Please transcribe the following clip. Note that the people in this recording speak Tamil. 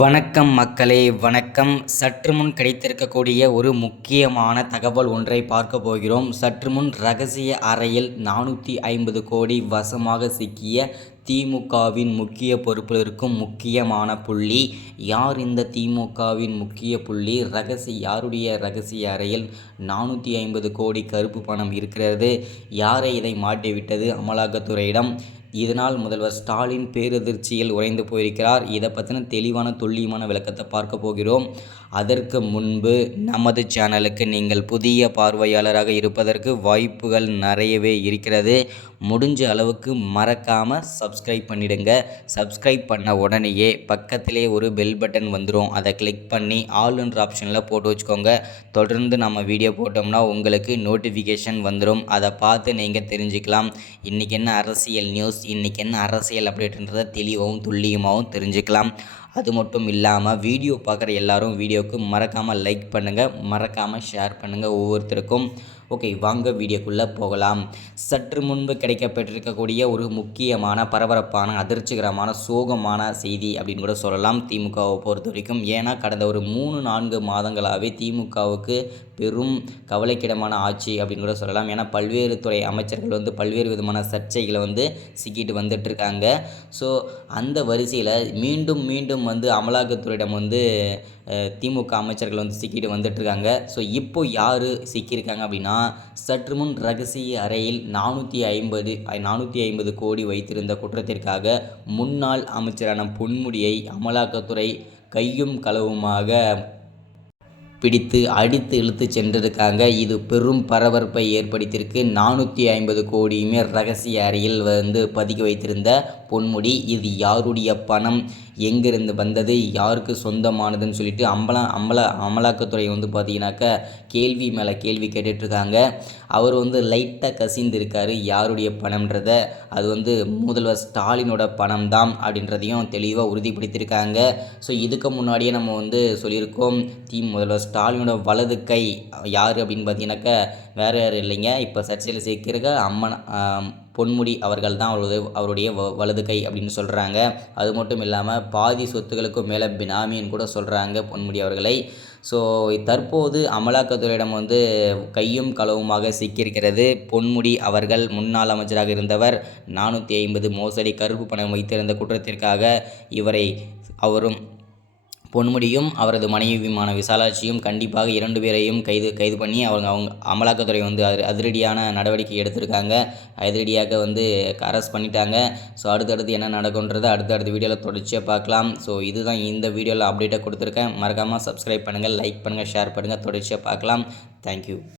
வணக்கம் மக்களே, வணக்கம். சற்று முன் கிடைத்திருக்கக்கூடிய ஒரு முக்கியமான தகவல் ஒன்றை பார்க்க போகிறோம். சற்று முன் ரகசிய அறையில் 450 கோடி வசமாக சிக்கிய திமுகவின் முக்கிய பொறுப்பில் இருக்கும் முக்கியமான புள்ளி யார்? இந்த திமுகவின் முக்கிய புள்ளி யாருடைய ரகசிய அறையில் 450 கோடி கருப்பு பணம் இருக்கிறது? யாரை இதை மாட்டிவிட்டது அமலாக்கத்துறையிடம்? இதனால் முதல்வர் ஸ்டாலின் பேரதிர்ச்சியில் உறைந்து போயிருக்கிறார். இதை பற்றின தெளிவான துல்லியமான விளக்கத்தை பார்க்க போகிறோம். அதற்கு முன்பு நமது சேனலுக்கு நீங்கள் புதிய பார்வையாளராக இருப்பதற்கு வாய்ப்புகள் நிறையவே இருக்கிறது. முடிஞ்ச அளவுக்கு மறக்காமல் சப்ஸ்கிரைப் பண்ணிடுங்க. சப்ஸ்கிரைப் பண்ண உடனேயே பக்கத்திலே ஒரு பெல் பட்டன் வந்துடும். அதை கிளிக் பண்ணி ஆல்ன்ற ஆப்ஷனில் போட்டு வச்சுக்கோங்க. தொடர்ந்து நம்ம வீடியோ போட்டோம்னா உங்களுக்கு நோட்டிஃபிகேஷன் வந்துடும். அதை பார்த்து நீங்கள் தெரிஞ்சுக்கலாம். இன்றைக்கி என்ன அரசியல் நியூஸ், இன்றைக்கி என்ன அரசியல் அப்டேட்ன்றதை தெளிவாகவும் துல்லியமாகவும் தெரிஞ்சுக்கலாம். அது மட்டும் இல்லாமல் வீடியோ பார்க்குற எல்லாரும் வீடியோவுக்கு மறக்காமல் லைக் பண்ணுங்கள், மறக்காமல் ஷேர் பண்ணுங்கள் ஒவ்வொருத்தருக்கும். ஓகே, வாங்க வீடியோக்குள்ளே போகலாம். சற்று முன்பு கிடைக்கப்பட்டிருக்கக்கூடிய ஒரு முக்கியமான பரபரப்பான அதிர்ச்சிகரமான சோகமான செய்தி அப்படின்னு கூட சொல்லலாம் திமுகவை பொறுத்த வரைக்கும். ஏன்னா கடந்த ஒரு 3-4 மாதங்களாகவே திமுகவுக்கு பெரும் கவலைக்கிடமான ஆட்சி அப்படின்னு கூட சொல்லலாம். ஏன்னா பல்வேறு துறை அமைச்சர்கள் பல்வேறு விதமான சர்ச்சைகளை சிக்கிட்டு வந்துட்டுருக்காங்க. ஸோ அந்த வரிசையில் மீண்டும் அமலாக்கத்துறையிடம் திமுக அமைச்சர்கள் சிக்கிட்டு வந்துட்டுருக்காங்க. ஸோ இப்போ யார் சிக்கியிருக்காங்க அப்படின்னா, சற்று முன் ரகசிய அறையில் 450 கோடி வைத்திருந்த குற்றத்திற்காக முன்னாள் அமைச்சரான பொன்முடியை அமலாக்கத்துறை கையும் களவுமாக பிடித்து அடித்து இழுத்து சென்றிருக்காங்க. இது பெரும் பரபரப்பை ஏற்படுத்தியிருக்கு. 450 கோடியுமே ரகசிய அறையில் பதுக்கி வைத்திருந்த பொன்முடி, இது யாருடைய பணம், எங்கிருந்து வந்தது, யாருக்கு சொந்தமானதுன்னு சொல்லிட்டு அமலாக்கத்துறை பார்த்தீங்கன்னாக்கா கேள்வி மேலே கேள்வி கேட்டுட்ருக்காங்க. அவர் லைட்டாக கசிந்திருக்காரு யாருடைய பணம்ன்றதை. அது முதல்வர் ஸ்டாலினோட பணம் தான் அப்படின்றதையும் தெளிவாக உறுதிப்படுத்தியிருக்காங்க. ஸோ இதுக்கு முன்னாடியே நம்ம சொல்லியிருக்கோம், முதல்வர் ஸ்டாலினோட வலது கை யார் அப்படின்னு பார்த்தீங்கன்னாக்கா வேறு யாரும் இல்லைங்க, இப்போ சர்ச்சையில் சிக்கியிருக்க பொன்முடி அவர்கள் தான் அவருடைய வலது கை அப்படின்னு சொல்கிறாங்க. அது மட்டும் இல்லாமல் பாதி சொத்துக்களுக்கும் மேலே பினாமின்னு கூட சொல்கிறாங்க பொன்முடி அவர்களை. ஸோ தற்போது அமலாக்கத்துறையிடம் கையும் களவுமாக சிக்கியிருக்கிறது பொன்முடி அவர்கள். முன்னாள் அமைச்சராக இருந்தவர். 450 மோசடி கருப்பு பணம் வைத்திருந்த குற்றத்திற்காக அவரும் பொன்முடியும் அவரது மனைவியுமான விசாலாட்சியும் கண்டிப்பாக 2 பேரையும் கைது பண்ணி அவங்க அமலாக்கத்துறை அதிரடியான நடவடிக்கை எடுத்திருக்காங்க. அதிரடியாக அரெஸ்ட் பண்ணிட்டாங்க. ஸோ அடுத்தடுத்து என்ன நடக்கும்ன்றதை அடுத்த வீடியோவில் தொடர்ச்சியாக பார்க்கலாம். ஸோ இதுதான் இந்த வீடியோவில் அப்டேட்டாக கொடுத்துருக்கேன். மறக்காமல் சப்ஸ்கிரைப் பண்ணுங்கள், லைக் பண்ணுங்கள், ஷேர் பண்ணுங்கள். தொடர்ச்சியாக பார்க்கலாம். தேங்க்யூ.